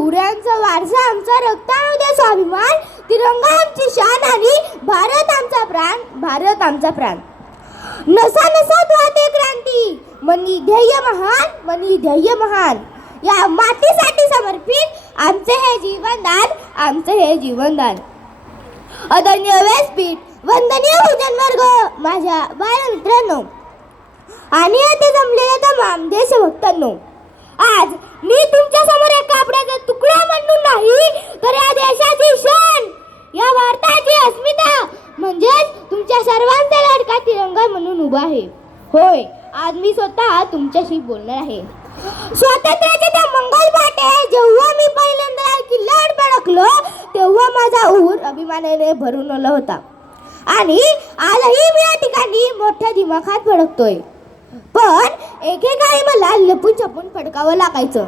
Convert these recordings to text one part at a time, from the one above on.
शौर्यांचा वारसा आमचा, रक्तामध्ये स्वाभिमान, तिरंगा आमची शान आणि भारत आमचा प्राण, भारत आमचा प्राण. नसा नसात वाहते क्रांती, मनी ध्येय महान, मनी ध्येय महान. या मातीसाठी समर्पित आमचे हे जीवनदान, आमचे हे जीवनदान. आदरणीय व्यासपीठ, वंदनीय भोजनवर्ग, माझ्या बालमित्रांनो आणि येथे जमलेल्या तमाम देशभक्तांनो, आज मी तुमच्या समोर एक कापडाचा तुकडा म्हणून नाही, तर या देशाची शान, या भारताची अस्मिता म्हणजेच तुमच्या सर्वांचा लाडका तिरंगा म्हणून उभा आहे. होय, आज मी स्वतः तुमच्याशी बोलणार आहे. स्वातंत्र्याच्या त्या मंगल पाटे जेव्हा मी पहिल्यांदा किल्ल्यावर धडकलो, तेव्हा माझा ऊर अभिमानाने भरून आला होता. आणि आजही मी या ठिकाणी मोठ्या दिमाखात फडकतोय. पण एकेकाळी मला लपून छपून फडकावं लागायचं.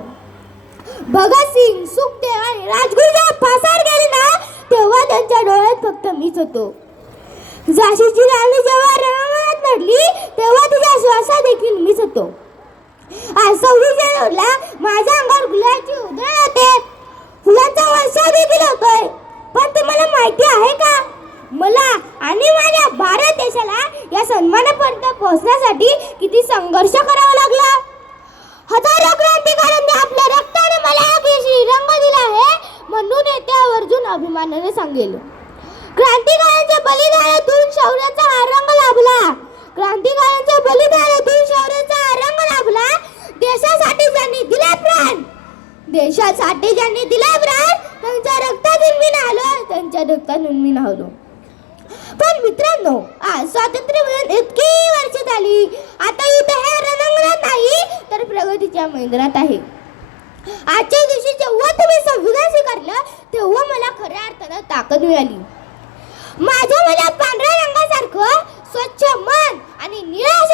भगतसिंग, सुखदेव आणि राजगुरू जेव्हा फासावर गेले ना, तेव्हा त्यांच्या डोळ्यात फक्त मीच होतो. झाशीची राणी जेव्हा रणांगणात लढली, तेव्हा तिचा श्वासा देखील मीच होतो. आज 26 जानेवारीला माझ्या अंगावर गुलाबाची उधळण होते, फुलांचा वर्षाव देखील होतोय. पण तुम्हाला माहिती आहे का, मला आणि माझ्या भारत देशाला या सन्मानापर्यंत पोहोचण्यासाठी किती संघर्ष करावा लागला. हजारो क्रांतिकारकांनी आपल्या रक्ताने मला केशरी रंग दिला आहे, म्हणून येथे आवर्जून अभिमानाने सांगेल. क्रांतिकारकांच्या बलिदानातून शौर्याचा हा रंग लाभला, क्रांतिकारकांच्या बलिदानातून शौर्याचा हा रंग लाभला. देशासाठी ज्यांनी दिला प्राण, देशासाठी ज्यांनी दिला प्राण, त्यांच्या रक्तातून मी नाहलो, त्यांच्या रक्तातून मी नाहलो. पण मित्रांनो, आज स्वातंत्र्य मिळून इतकी वर्ष झाली, आता युद्ध हे रणांगणात नाही, तर प्रगतीच्या मैदानात आहे. आजच्या दिवशी जेव्हा तुम्ही संविधान स्वीकारलं, तेव्हा मला खऱ्या अर्थानं ताकद मिळाली. माझ्या मनात पांढऱ्या रंगासारखं स्वच्छ मन आणि निळा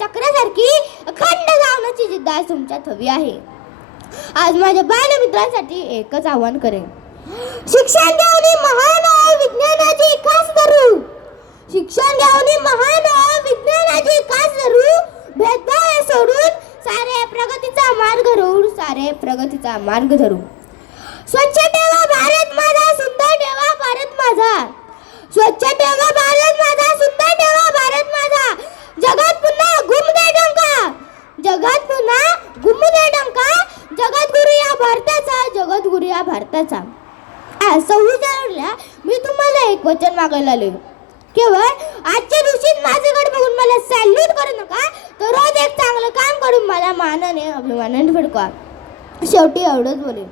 चक्रासारखी अखंड धावण्याची जिद्द आज तुमच्यात हवी आहे. आज माझ्या बालमित्रांसाठी एकच आव्हान करेन. शिक्षण घेऊन महान विज्ञानाची कास धरू, शिक्षण घेऊन महान विज्ञानाची कास धरू, भेदभाव सोडून सारे प्रगतीचा मार्ग धरू, सारे प्रगतीचा मार्ग धरू. स्वच्छ ठेवा भारत माझा, सुंदर ठेवा भारत माझा. स्वच्छ ठेवा भारत माझा, सुंदर ठेवा भारत माझा. जगात पुन्हा घुमदे डंका, जगात पुन्हा घुमदे डंका. जगद्गुरु या भारताचा, जगद्गुरु या भारताचा. आज 26 जानेवारीला मी तुम्हाला एक वचन मागायला आलोय. केवळ आजच्या दिवशी माझ्याकडे बघून मला सॅल्यूट करू नका, तर रोज एक चांगलं काम करून मला मानाने अभिमानाने फडकवा. शेवटी एवढंच बोलेन.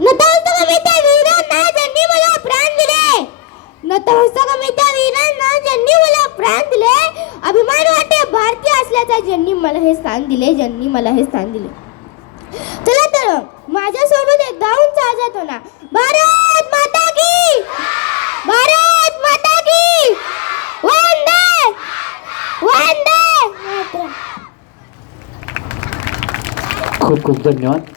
नतमस्तक मी त्या वीरांना ज्यांनी मला प्राण दिले, नतमस्तक मी त्या वीरांना ज्यांनी मला प्राण दिले. अभिमान वाटे भारतीय असल्याचा, ज्यांनी मला हे स्थान दिले, ज्यांनी मला हे स्थान दिले. चला तर माझ्यासोबत एक गाऊन साजत हो ना. भारत माता की, भारत माता की, वंदे वंदे मातरम. खूप खूप धन्यवाद.